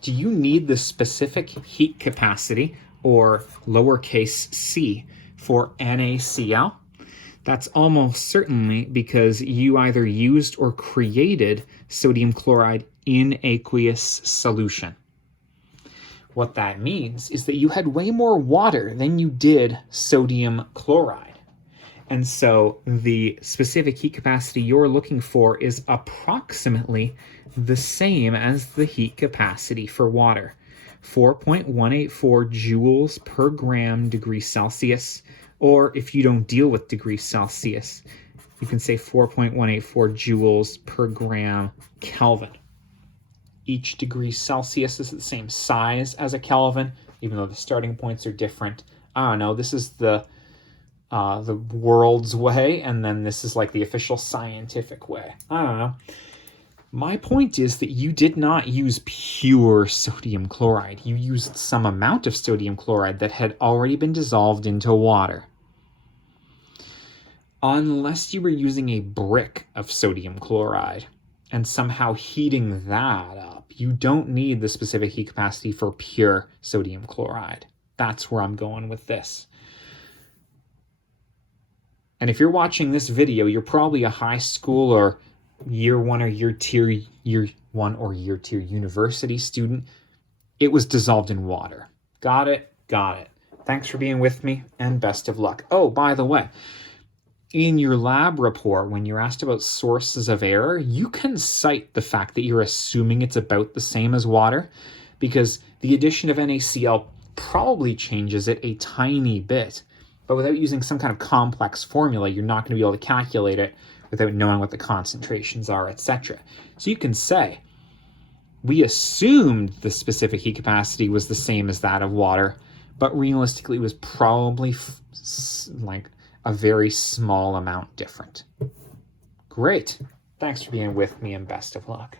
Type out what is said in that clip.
do you need the specific heat capacity, or lowercase c, for NaCl? That's almost certainly because you either used or created sodium chloride in aqueous solution. What that means is that you had way more water than you did sodium chloride. And so the specific heat capacity you're looking for is approximately the same as the heat capacity for water. 4.184 joules per gram degrees Celsius, or if you don't deal with degrees Celsius, you can say 4.184 joules per gram Kelvin. Each degree Celsius is the same size as a Kelvin, even though the starting points are different. I don't know, this is the world's way, and then this is like the official scientific way. I don't know. My point is that you did not use pure sodium chloride. You used some amount of sodium chloride that had already been dissolved into water. Unless you were using a brick of sodium chloride and somehow heating that up, you don't need the specific heat capacity for pure sodium chloride. That's where I'm going with this. And if you're watching this video, you're probably a high school or year one or year two university student. It was dissolved in water. Got it? Got it. Thanks for being with me, and best of luck. Oh, by the way, in your lab report, when you're asked about sources of error, you can cite the fact that you're assuming it's about the same as water, because the addition of NaCl probably changes it a tiny bit. But without using some kind of complex formula, you're not going to be able to calculate it without knowing what the concentrations are, etc. So you can say, we assumed the specific heat capacity was the same as that of water, but realistically it was probably like a very small amount different. Great. Thanks for being with me, and best of luck.